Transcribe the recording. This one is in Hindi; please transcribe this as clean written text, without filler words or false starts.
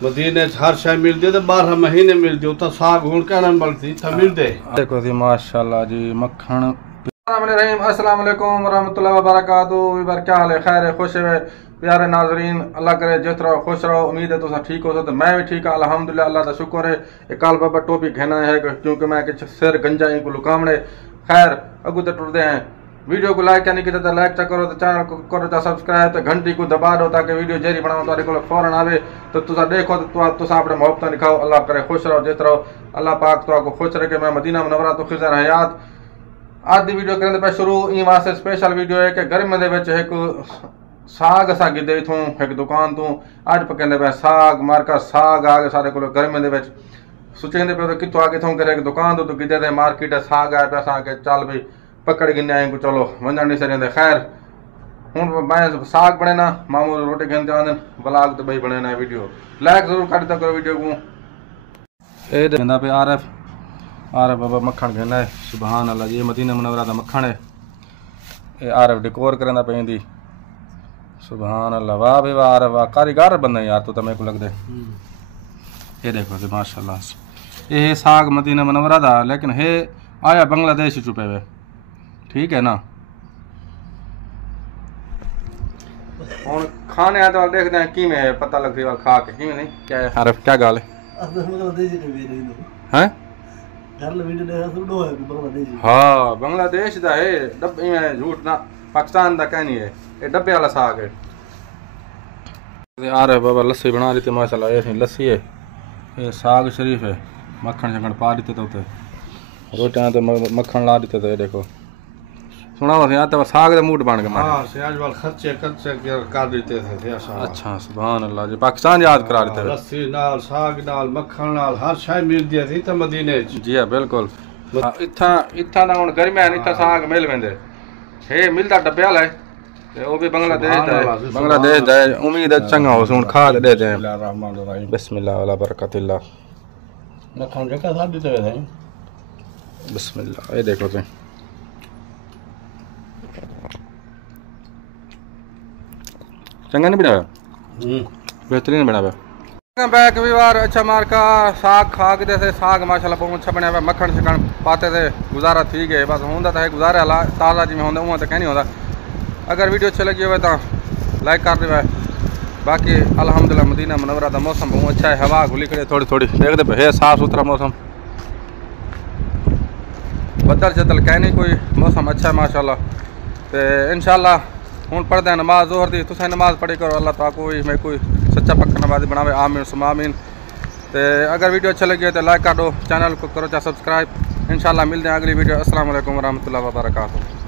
मदीने हर शय मिलती है 12 महीने मिलती है साग हूं कहना मिलती था मिलते देखो जी माशाल्लाह जी मक्खन। अस्सलाम वालेकुम रहमतुल्लाहि व बरकातहू। बार क्या हाल है? खैर है, खुश है प्यारे नाजरीन। अल्लाह करे जिस रहो खुश रहो। उम्मीद है तुम ठीक हो तो मैं भी ठीक हाँ अल्हम्दुलिल्लाह। अल्लाह का शुक्र है। एक काल बाबा टोपी कहना है क्योंकि मैं सिर गंजा को लुकामड़े। खैर अगू तो टुरते हैं। वीडियो को लाइक नहीं किया तो लाइक करो, तो चैनल को करो तो सब्सक्राइब, तो घंटी को दबा दो ताकि वीडियो जरी बनाओ तो फौरन आवे तो तुसा देखो तो तुसा अपने मोहब्बत दिखाओ। अल्लाह करे खुश रहो जित रहो। अल्लाह पाक तो आपको खुश रखे। मैं मदीना मुनव्वरा तो खिज़र हयात आज की वीडियो करें पे शुरू इन वास्ते स्पेशल वीडियो है कि गर्मी एक साग असा गिदे थू एक दुकान तू अज पकड़े पे साग मार्का साग आ गए सारे को गर्मी सोचेंदे पे तो कितों आ कितों करे एक दुकान तो गिदे थे मार्केट साग आया पे असा के चल भी पकड़ गिने आए को चलो वंजन नहीं सकेंदे। खैर हूँ मैं साग बने ना मामू रोटी खेलते आंदे ब्लॉग तो भाई बने ना वीडियो लाइक जरूर कर दो करो वीडियो को। ए देंदा पे आरफ बाबा मक्खन कहना है सुभान अल्लाह जी। मदीना मुनव्वरा दा मक्खन है। ये आरफ डिकोर करना पेंदी सुभान अल्लाह। वाह भाई वाह आरफ वाह कारीगर बंदा यार तो मेरे को लगदे। ये देखो जी माशाल्लाह ये साग मदीना मुनव्वरा दा लेकिन है आया बांग्लादेश छुपे हुए ठीक है ना। हूँ खाने आए तो देखते हैं कि में पता लगती है खा के कि नहीं क्या है आरफ क्या गाल है हाँ बांग्लादेश का है डब्बे में झूठ ना पाकिस्तान का कहनी है ये डब्बे वाला साग है। आ रहे बाबा लस्सी बना दी माशाल्लाह ये लस्सी है ये साग शरीफ है मक्खन शक्खन पा देते तो रोटियां तो मक्खन ला देते तो ये देखो सुना तो साग का मूड बन गया। हां सियाज वाल खर्चे कर देते थे। अच्छा सुभान अल्लाह जी पाकिस्तान याद करा देते थे। लस्सी नाल साग नाल मक्खन नाल हर शय मिलदी थी तो मदीने जी हां बिल्कुल। इत्था इत्था ना हुन गर्मी है इत्था साग मिल वेंदे हे मिलदा डब्बे वाला है ते ओ भी बांग्लादेश दा है। उम्मीद है चंगा हो सुन खा दे दे बिस्मिल्लाह वाला बरकतिल्लाह मक्खन जका साथ देते थे बिस्मिल्लाह। ये देखो तुम चंगा नहीं बनाया बेहतरीन बनाया बैक भी बार अच्छा मार्का साग खा के जैसे साग माशाल्लाह बहुत अच्छा बनया मक्खन शक्खन पाते थे गुजारा ठीक है बस होंदा तो है गुजारे वाला ताज़ा जिमें होंदा उहाँ तो कहीं नहीं होता। अगर वीडियो अच्छी लगी हो तो लाइक कर दे। बाकी अल्हम्दुलिल्लाह मदीना मुनव्वरा का मौसम बहुत अच्छा है। हवा घुली खड़ी थोड़ी थोड़ी देखते पे है साफ सुथरा मौसम बदल जदल कह नहीं कोई मौसम अच्छा है माशाल्लाह। तो इंशाल्लाह हूँ पढ़ते हैं नमाज जोहर दी तुम नमाज पढ़ी करो अल्लाह ताला कोई मैं कोई सच्चा पक्का नमाजी बनावे आमीन सुमा आमीन। तो अगर वीडियो अच्छा लगी तो लाइक कर दो चैनल को करो चाहे सब्सक्राइब। इंशाल्लाह मिलते हैं अगली वीडियो। अस्सलाम वालेकुम रहमतुल्लाहि व बरकातहू।